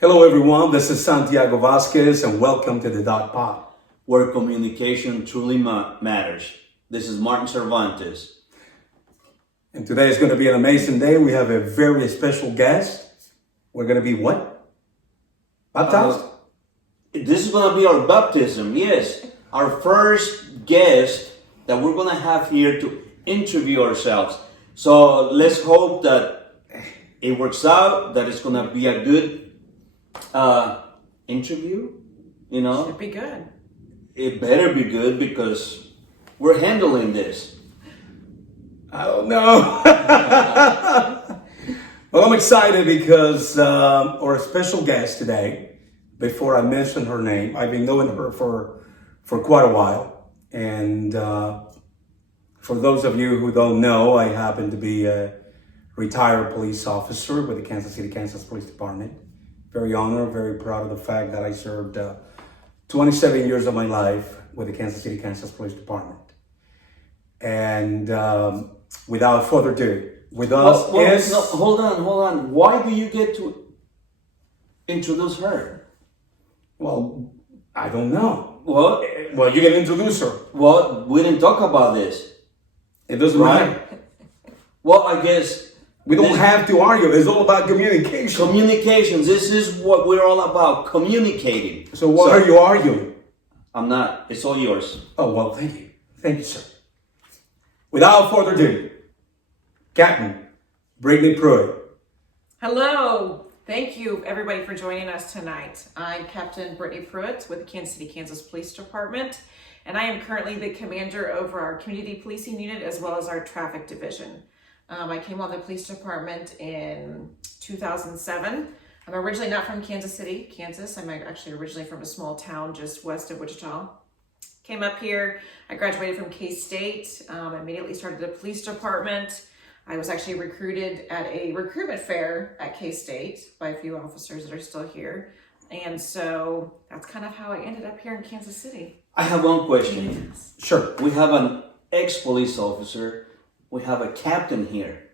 Hello everyone, this is Santiago Vasquez and welcome to the Dotte Pod. Where communication truly matters. This is Martin Cervantes. And today is going to be an amazing day. We have a very special guest. We're going to be what? Baptized? This is going to be our baptism, yes. Our first guest that we're going to have here to interview ourselves. So let's hope that it works out, that it's going to be a good interview, you know. Should be good. It better be good because we're handling this. I don't know. Well, I'm excited because our special guest today, before I mention her name, I've been knowing her for quite a while. And for those of you who don't know, I happen to be a retired police officer with the Kansas City, Kansas Police Department. Very honored, very proud of the fact that I served 27 years of my life with the Kansas City, Kansas Police Department. And without further ado, with us is... No, hold on. Why do you get to introduce her? Well, I don't know. Well, You can introduce her. well, we didn't talk about this. It doesn't Right. matter. Well, I guess We don't have to argue. It's all about communication. communications. This is what we're all about, communicating. So what are you arguing? I'm not. It's all yours. Oh, well, thank you. Thank you, sir. Without further ado, Captain Brittanie Pruitt. Hello. Thank you, everybody, for joining us tonight. I'm Captain Brittanie Pruitt with the Kansas City, Kansas Police Department, and I am currently the commander over our community policing unit as well as our traffic division. I came on the police department in 2007. I'm originally not from Kansas City, Kansas. I'm actually originally from a small town just west of Wichita. Came up here, I graduated from K-State, immediately started the police department. I was actually recruited at a recruitment fair at K-State by a few officers that are still here. And so that's kind of how I ended up here in Kansas City. I have one question. Sure. We have an ex-police officer. We have a captain here.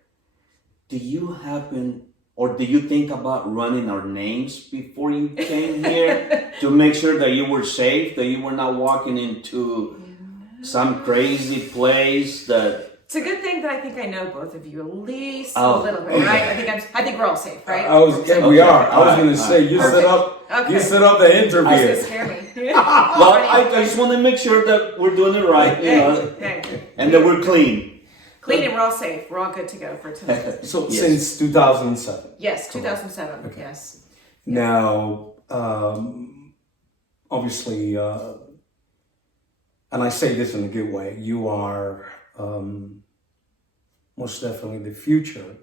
Do you happen, or do you think about running our names before you came here to make sure that you were safe, that you were not walking into some crazy place that... It's a good thing that I think I know both of you at least Oh, a little bit, okay. right? I think we're all safe, right? We are. I was going to say, you Okay. you set up the That's gonna interview. scare me. Well, I just want to make sure that we're doing it right, you know, Hey. and that we're clean. Clean and we're all safe. We're all good to go for tonight. So Yes. since 2007. Yes, 2007. Okay. Yes. Now, obviously, and I say this in a good way, you are most definitely the future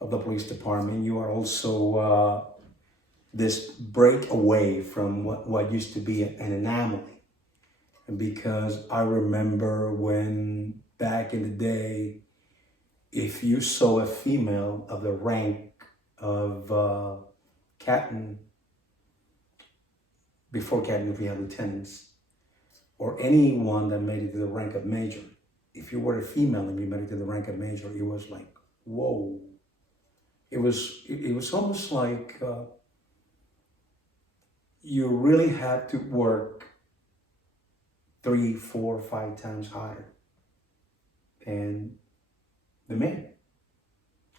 of the police department. You are also this break away from what used to be an anomaly. Because I remember when back in the day, if you saw a female of the rank of captain, before captain, if we had lieutenants, or anyone that made it to the rank of major, if you were a female and you made it to the rank of major, it was like, whoa. It was almost like you really had to work 3, 4, 5 times harder than the men.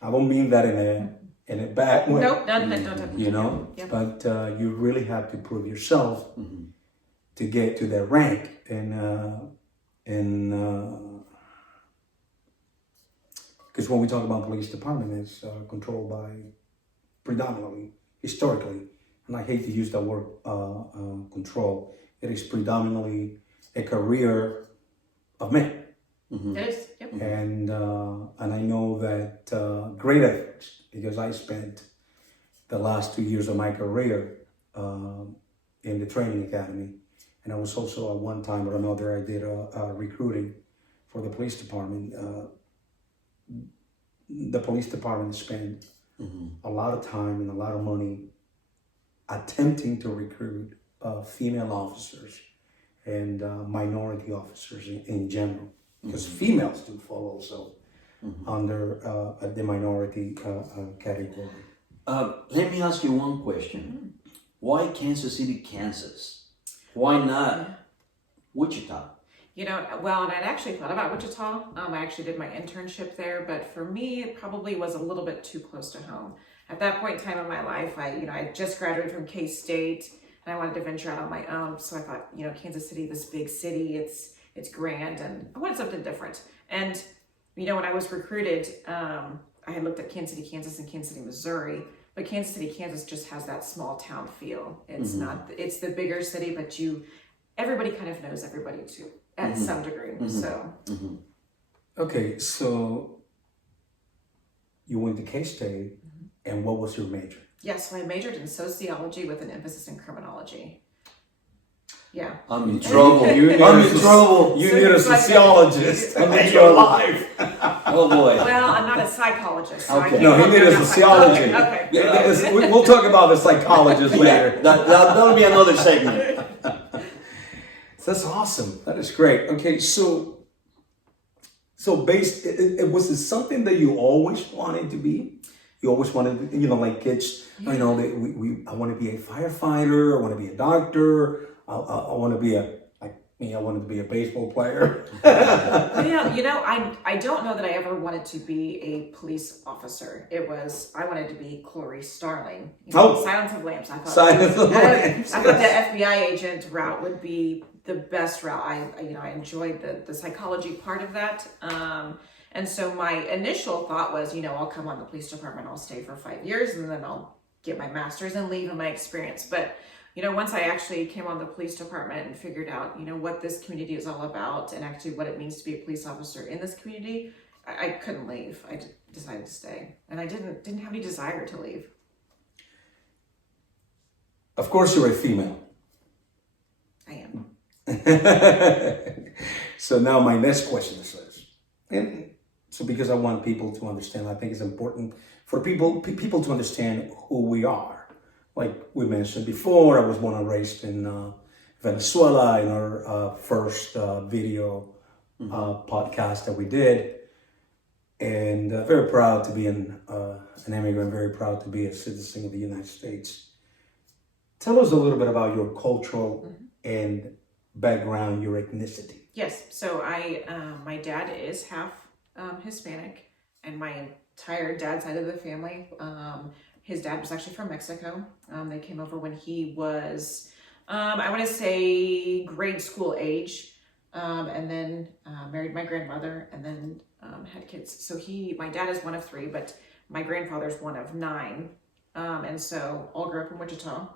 I don't mean that in a bad way. Nope. No. You know, Yep. but you really have to prove yourself to get to that rank, because when we talk about police department, it's controlled by predominantly, historically, and I hate to use that word control. It is predominantly a career of men. It is. Yep. And I know that great efforts, because I spent the last 2 years of my career in the training academy, and I was also at one time or another I did recruiting for the police department. The police department spent a lot of time and a lot of money attempting to recruit female officers and minority officers in general. Because females do fall also under the minority category. Let me ask you one question. Why Kansas City, Kansas? Why not Wichita? You know, well, and I'd actually thought about Wichita. I actually did my internship there, but for me, it probably was a little bit too close to home. At that point in time in my life, I just graduated from K-State, and I wanted to venture out on my own. So I thought, Kansas City, this big city, it's grand, and I wanted something different. And when I was recruited, I had looked at Kansas City, Kansas, and Kansas City, Missouri. But Kansas City, Kansas just has that small town feel. It's not. It's the bigger city, but everybody kind of knows everybody too. At some degree. So Okay, so you went to K-State, and what was your major? yes, so I majored in sociology with an emphasis in criminology. Yeah. I'm in trouble. I'm in trouble. You need a sociologist I'm in in your trouble. life. Oh boy. Well, I'm not a psychologist. So I Okay. can't No, he help needed you a with sociology. Okay. We'll talk about the psychologist later. Yeah, that'll be another segment. That's awesome. That is great. Okay, so was it something that you always wanted to be? You always wanted, like kids. I want to be a firefighter. I want to be a doctor. I want to be I wanted to be a baseball player. I don't know that I ever wanted to be a police officer. I wanted to be Clarice Starling. Silence of Lambs. I thought Silence of Lambs. I thought the FBI agent route would be the best route. I enjoyed the psychology part of that. And so my initial thought was, I'll come on the police department, I'll stay for 5 years, and then I'll get my master's and leave in my experience. But once I actually came on the police department and figured out, what this community is all about and actually what it means to be a police officer in this community, I couldn't leave. I decided to stay, and I didn't have any desire to leave. Of course, you're a female. I am. So now my next question is this, and so because I want people to understand, I think it's important for people to understand who we are. Like we mentioned before, I was born and raised in Venezuela in our first video podcast that we did. And very proud to be an immigrant, very proud to be a citizen of the United States. Tell us a little bit about your cultural and background, your ethnicity. Yes, so my dad is half Hispanic, and my entire dad's side of the family, his dad was actually from Mexico. They came over when he was, I want to say grade school age, and then married my grandmother, and then had kids. So my dad is one of 3, but my grandfather's one of 9. And so all grew up in Wichita.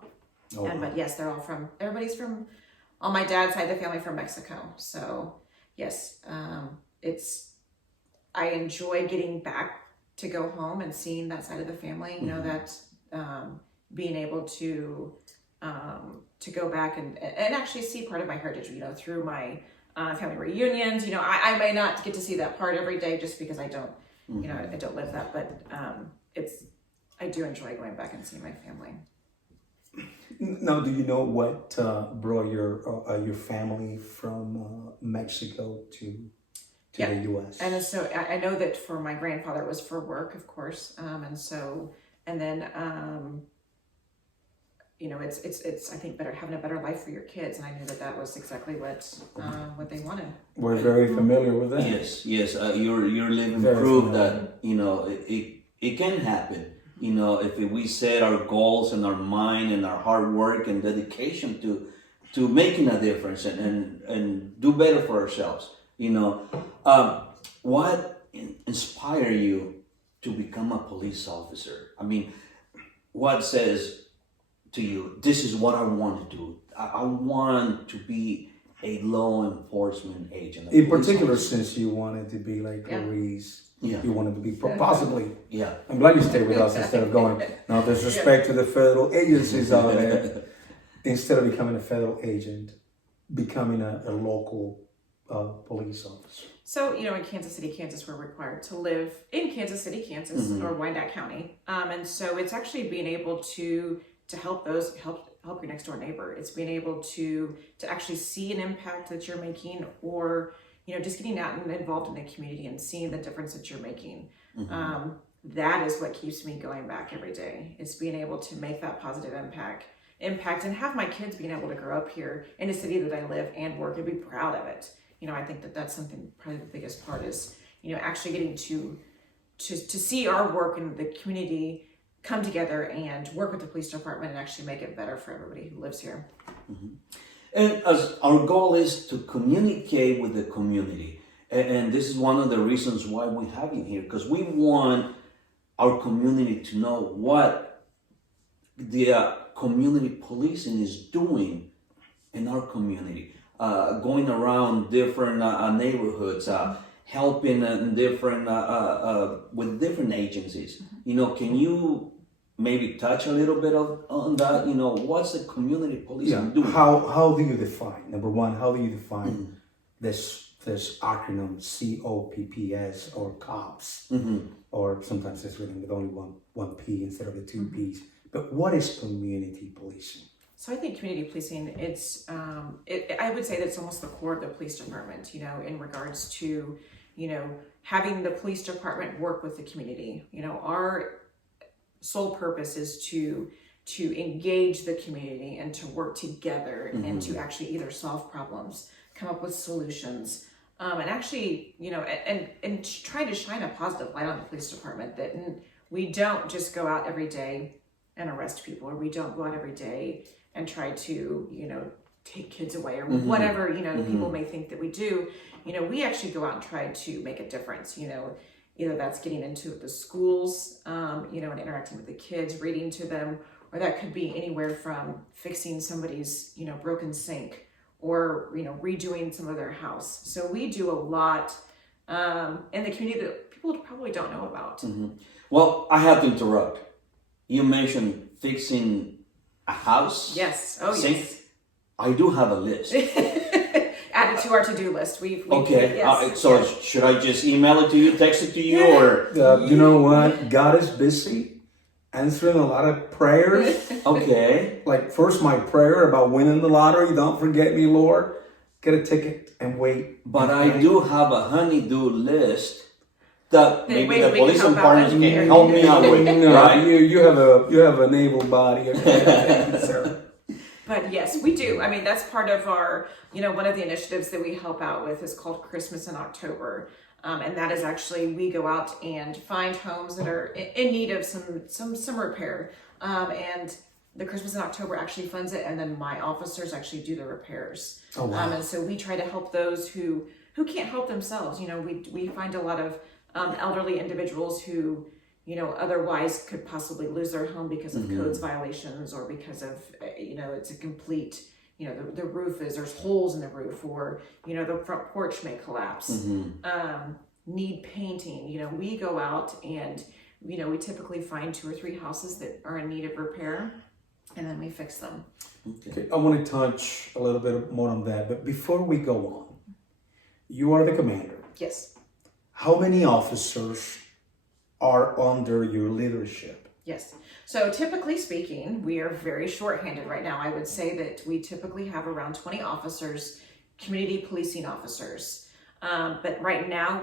Oh, wow. But yes, everybody's from, on my dad's side of the family, from Mexico. So yes, I enjoy getting back to go home and seeing that side of the family, that being able to go back and actually see part of my heritage, through my family reunions. I may not get to see that part every day just because I don't, I don't live that, but I do enjoy going back and seeing my family. Now, do you know what brought your family from Mexico to the U.S.? And so I know that for my grandfather it was for work, of course, it's I think better having a better life for your kids, and I knew that was exactly what they wanted. We're very familiar with that. Yes. You're living Very proof familiar. that it can happen. If we set our goals and our mind and our hard work and dedication to making a difference and do better for ourselves. What inspired you to become a police officer? I mean, what says to you, this is what I want to do? I want to be a law enforcement agent. In particular, since you wanted to be like Clarice, you wanted to be possibly. Yeah. I'm glad you stayed with us instead of going, no disrespect to the federal agencies out there. Instead of becoming a federal agent, becoming a local police officer. So, in Kansas City, Kansas, we're required to live in Kansas City, Kansas, or Wyandotte County. And so it's actually being able to help your next door neighbor. It's being able to actually see an impact that you're making, or, just getting out and involved in the community and seeing the difference that you're making. that is what keeps me going back every day. It's being able to make that positive impact and have my kids being able to grow up here in a city that I live and work and be proud of it. I think that that's something, probably the biggest part is, actually getting to see our work in the community come together and work with the police department and actually make it better for everybody who lives here. Mm-hmm. And as our goal is to communicate with the community. And this is one of the reasons why we have you here, because we want our community to know what the community policing is doing in our community. Going around different neighborhoods, helping in different with different agencies. Can you maybe touch a little bit on that? What's the community policing doing? How do you define, number one, how do you define this acronym COPPS or COPS? Or sometimes it's written with only one P instead of the two Ps. But what is community policing? So I think community policing, I would say that's almost the core of the police department, in regards to, having the police department work with the community. Our sole purpose is to engage the community and to work together and to actually either solve problems, come up with solutions, and actually, and try to shine a positive light on the police department, that we don't just go out every day and arrest people, or we don't go out every day and try to, take kids away, or whatever, people may think that we do. We actually go out and try to make a difference. Either that's getting into the schools, and interacting with the kids, reading to them, or that could be anywhere from fixing somebody's, broken sink, or, redoing some of their house. So we do a lot in the community that people probably don't know about. Well, I have to interrupt. You mentioned fixing a house. Yes. Oh, sink. yes. I do have a list. Add it to our to-do list. Okay. Yes. So should I just email it to you, text it to you, or? You know what? God is busy answering a lot of prayers. Okay. Like first my prayer about winning the lottery. Don't forget me, Lord. Get a ticket and wait. But I do have a honey-do list that maybe we the can police help out department with. can help me out with, No, right? you have an able body. Okay, thank you, sir. But yes, we do. I mean, that's part of our, one of the initiatives that we help out with is called Christmas in October. And that is actually, we go out and find homes that are in need of some repair. And the Christmas in October actually funds it. And then my officers actually do the repairs. Oh, wow. And so we try to help those who can't help themselves. We find a lot of elderly individuals who, otherwise could possibly lose their home because of codes violations, or because of, it's a complete, the roof there's holes in the roof, or, the front porch may collapse, need painting. We go out and, we typically find 2 or 3 houses that are in need of repair, and then we fix them. Okay, I want to touch a little bit more on that, but before we go on, you are the commander. Yes. How many officers are under your leadership? Yes. So typically speaking, we are very short-handed right now. I would say that we typically have around 20 officers, community policing officers. But right now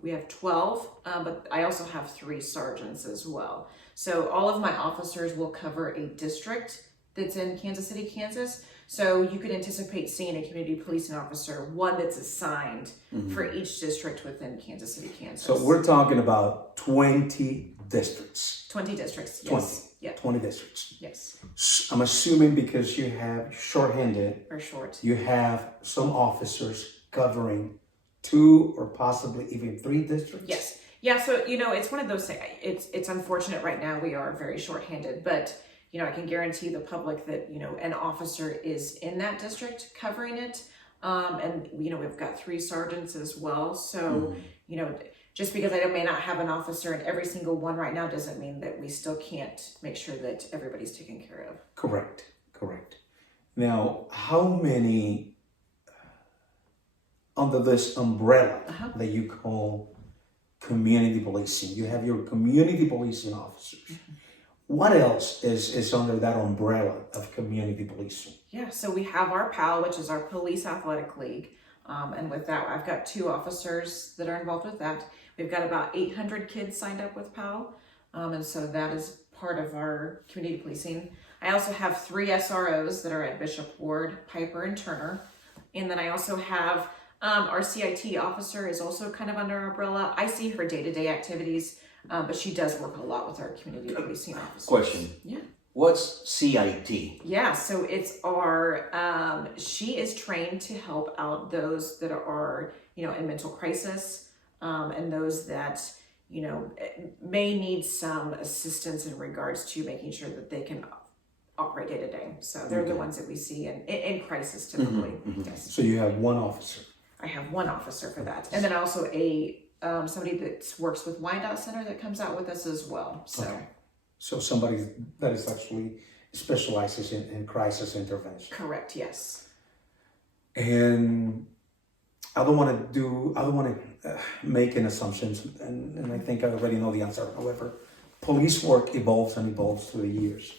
we have 12, but I also have 3 sergeants as well. So all of my officers will cover a district that's in Kansas City, Kansas. So you could anticipate seeing a community policing officer, one that's assigned for each district within Kansas City, Kansas. So we're talking about 20 districts. 20 districts, 20. yes. Yeah. 20 districts. Yes. I'm assuming because you have shorthanded, Or short. you have some officers covering 2 or possibly even 3 districts? Yes. Yeah, so, it's one of those things. It's unfortunate right now we are very short-handed, but, I can guarantee the public that, an officer is in that district covering it. And, we've got 3 sergeants as well. So, just because I may not have an officer in every single one right now doesn't mean that we still can't make sure that everybody's taken care of. Correct. Now, how many under this umbrella that you call community policing? You have your community policing officers. What else is under that umbrella of community policing? Yeah, so we have our PAL, which is our Police Athletic League. And with that, I've got 2 officers that are involved with that. We've got about 800 kids signed up with PAL, and so that is part of our community policing. I also have 3 SROs that are at Bishop Ward, Piper, and Turner. And then I also have our CIT officer is also kind of under our umbrella. I see her day-to-day activities, but she does work a lot with our community policing officers. Question. Yeah. What's CIT? Yeah, so it's our, she is trained to help out those that are, in mental crisis, and those that, may need some assistance in regards to making sure that they can operate day to day. So they're the ones that we see in crisis typically. Yes. So you have one officer. I have one officer for that. And then also somebody that works with Wyandotte Center that comes out with us as well. So. Okay. So somebody that is actually specializes in crisis intervention. Correct, yes. And I don't want to make an assumption, and I think I already know the answer. However, police work evolves and evolves through the years.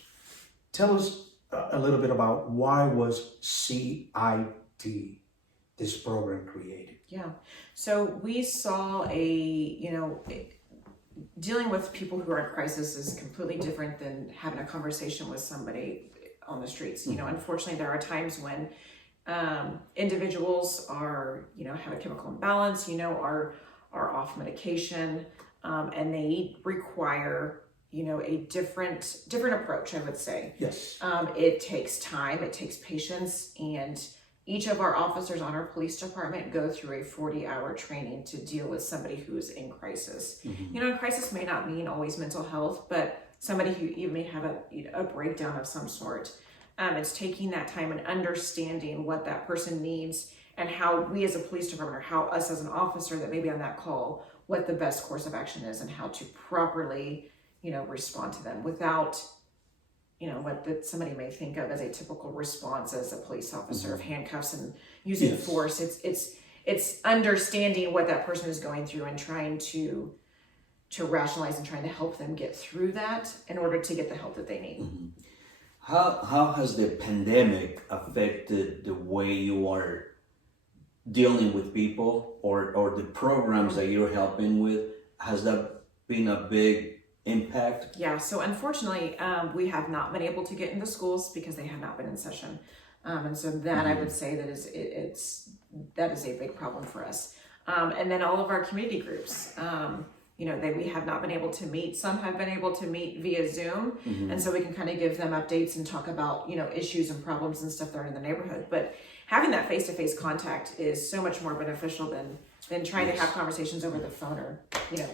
Tell us a little bit about why was CIT, this program, created? Yeah, so we saw dealing with people who are in crisis is completely different than having a conversation with somebody on the streets. Unfortunately, there are times when individuals are, have a chemical imbalance, are off medication, and they require, a different approach, I would say. Yes. It takes time, it takes patience, and each of our officers on our police department go through a 40-hour training to deal with somebody who's in crisis. Crisis may not mean always mental health, but somebody who even may have a breakdown of some sort. It's taking that time and understanding what that person needs and how we as a police department or how us as an officer that may be on that call, what the best course of action is and how to properly, respond to them without what somebody may think of as a typical response as a police officer of handcuffs and using force. It's understanding what that person is going through and trying to rationalize and trying to help them get through that in order to get the help that they need. How has the pandemic affected the way you are dealing with people or the programs that you're helping with? Has that been a big impact? Yeah, so unfortunately, we have not been able to get into schools because they have not been in session. And so that I would say that that is a big problem for us. And then all of our community groups, we have not been able to meet. Some have been able to meet via Zoom. And so we can kind of give them updates and talk about, issues and problems and stuff that are in the neighborhood. But having that face-to-face contact is so much more beneficial than trying to have conversations over the phone or,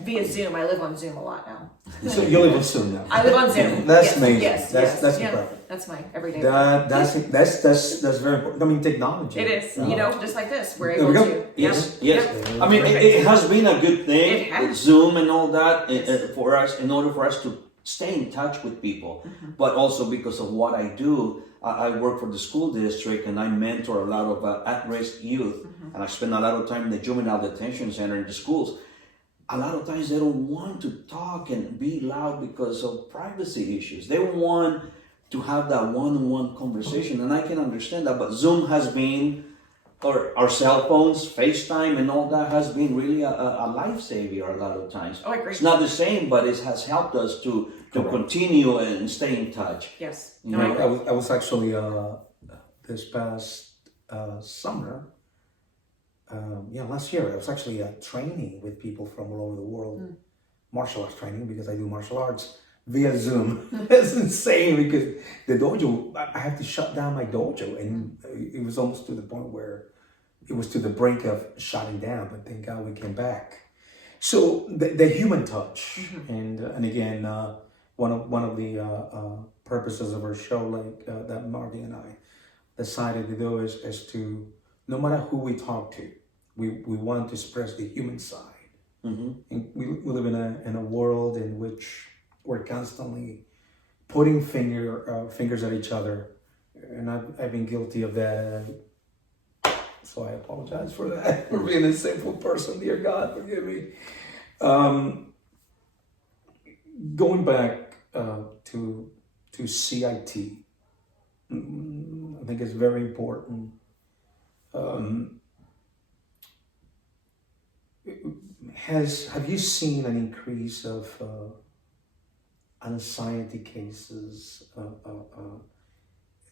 via Zoom. I live on Zoom a lot now. So you live on Zoom now? I live on Zoom. That's amazing. Yes, That's yeah, incredible. that's my everyday That's very important. I mean, technology. It is, just like this. We're There we able go. to. Yes. Yeah. I mean, it has been a good thing It has. with Zoom and all that for us, in order for us to stay in touch with people. But also because of what I do, I work for the school district and I mentor a lot of at-risk youth. And I spend a lot of time in the juvenile detention center in the schools. A lot of times they don't want to talk and be loud because of privacy issues. They want to have that one-on-one conversation, and I can understand that. But Zoom has been, or our cell phones, FaceTime and all that has been really a lifesaver a lot of times. Oh, I agree. It's not the same, but it has helped us to continue and stay in touch. Yes. You No, I know, agree. I was actually this past summer, last year, I was actually training with people from all over the world, martial arts training, because I do martial arts via Zoom. It's insane because the dojo, I had to shut down my dojo, and it was almost to the point where it was to the brink of shutting down, but thank God we came back. So the human touch, and again, one of the purposes of our show, like that Marty and I decided to do is to, no matter who we talk to, we want to express the human side. And we live in a world in which we're constantly putting fingers at each other, and I've been guilty of that. So I apologize for that, for being a sinful person. Dear God, forgive me. Going back to CIT, I think it's very important. Have you seen an increase of anxiety cases?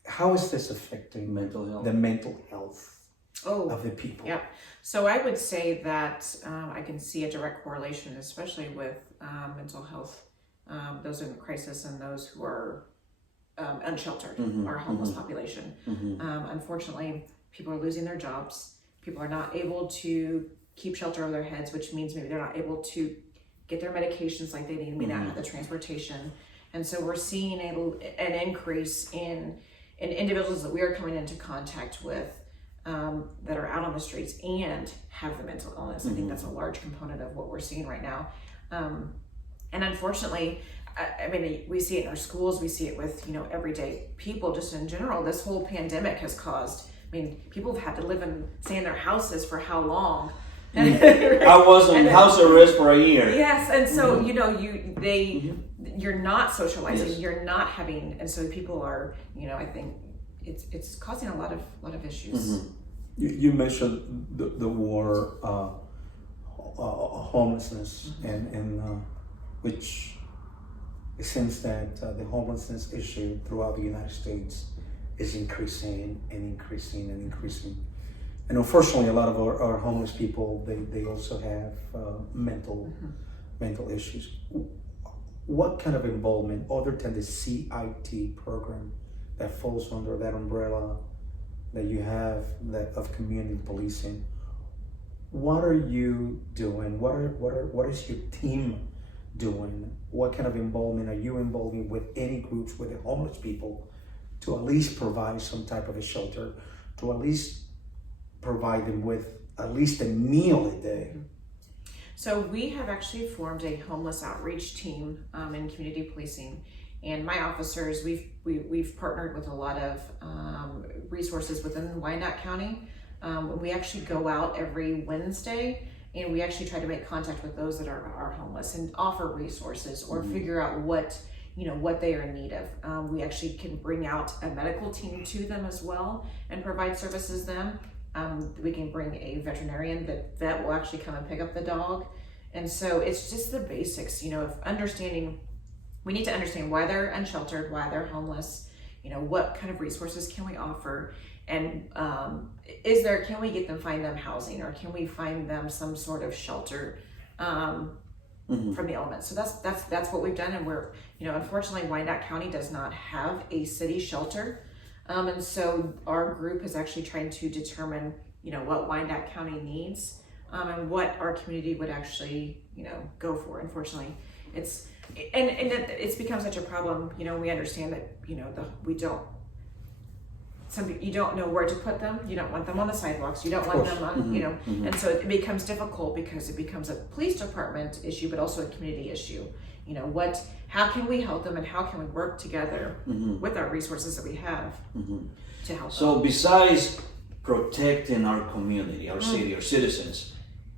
How is this affecting Mental health. the mental health Oh, of the people? yeah. So I would say that I can see a direct correlation, especially with mental health, those in crisis and those who are unsheltered, our homeless population. Unfortunately, people are losing their jobs. People are not able to keep shelter over their heads, which means maybe they're not able to get their medications like they need, may not have the transportation. And so we're seeing an increase in individuals that we are coming into contact with that are out on the streets and have the mental illness. I think that's a large component of what we're seeing right now. And unfortunately, I mean, we see it in our schools, we see it with, everyday people just in general. This whole pandemic has caused, people have had to stay in their houses for how long? I was in house arrest for a year. Yes, and so, you're not socializing, Yes. you're not having, and so people are, I think it's causing a lot of issues. You mentioned the war, homelessness, and which it seems that the homelessness issue throughout the United States is increasing and increasing and increasing. And unfortunately, a lot of our homeless people, they also have mental issues. What kind of involvement, other than the CIT program that falls under that umbrella that you have of community policing, what are you doing? What is your team doing? What kind of involvement are you involving with any groups with the homeless people to at least provide some type of a shelter, to at least provide them with at least a meal a day? So we have actually formed a homeless outreach team in community policing, and my officers, we've partnered with a lot of resources within Wyandotte County. We actually go out every Wednesday, and we actually try to make contact with those that are homeless and offer resources or figure out what they are in need of. We actually can bring out a medical team to them as well and provide services them. We can bring a veterinarian that will actually come and pick up the dog. And so it's just the basics, of understanding. We need to understand why they're unsheltered, why they're homeless, what kind of resources can we offer, and can we find them housing, or can we find them some sort of shelter from the elements? So that's what we've done. And we're, unfortunately, Wyandotte County does not have a city shelter. And so our group is actually trying to determine, what Wyandotte County needs, and what our community would actually, go for. Unfortunately, it's become such a problem. We understand that, you don't know where to put them. You don't want them on the sidewalks. You don't want them on, and so it becomes difficult because it becomes a police department issue, but also a community issue. How can we help them, and how can we work together with our resources that we have to help So them? besides protecting our community, our city, our citizens,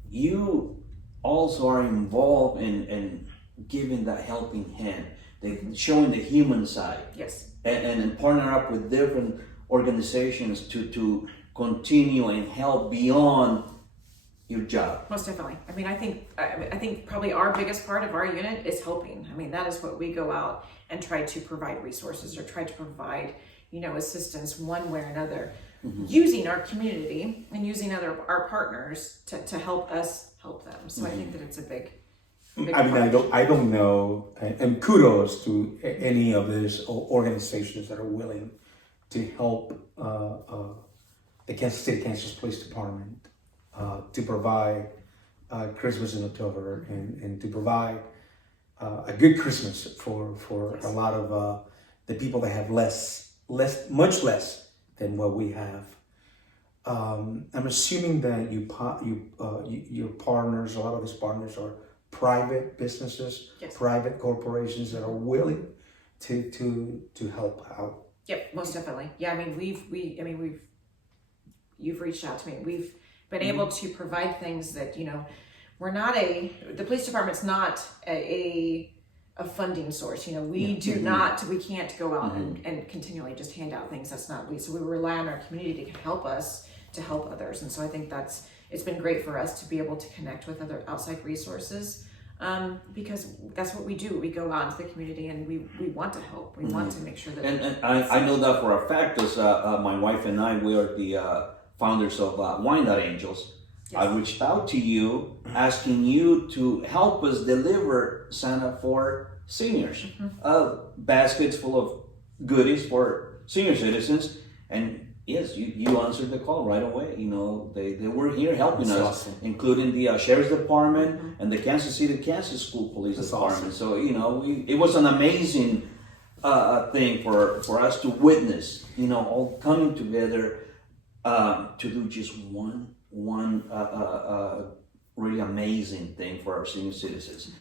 you also are involved in giving that helping hand, showing the human side. Yes. And partner up with different organizations to continue and help beyond your job. Most definitely. I think probably our biggest part of our unit is helping. That is what we go out and try to provide resources, or try to provide, assistance one way or another, using our community and using our partners to help us help them. So I think that it's a big part. I don't know, and kudos to any of these organizations that are willing to help the Kansas City, Kansas Police Department to provide Christmas in October, and to provide a good Christmas for a lot of the people that have much less than what we have. I'm assuming that your partners, a lot of these partners are private businesses, Yes. private corporations that are willing to help out. Yep, most definitely. Yeah, you've reached out to me. We've been able to provide things that, the police department's not a funding source. We can't go out and continually just hand out things. That's not so we rely on our community to help us to help others. And so I think it's been great for us to be able to connect with other outside resources. Because that's what we do. We go out into the community and we want to help. We want to make sure that. And I know that for a fact because my wife and I, we are the founders of Wine That Angels. Yes. I reached out to you asking you to help us deliver Santa for seniors. Baskets full of goodies for senior citizens. And yes, you answered the call right away. You know, they were here helping That's us, awesome. including the Sheriff's Department and the Kansas City, Kansas School Police That's Department. awesome. So, you know, it was an amazing thing for us to witness, you know, all coming together to do just one really amazing thing for our senior citizens.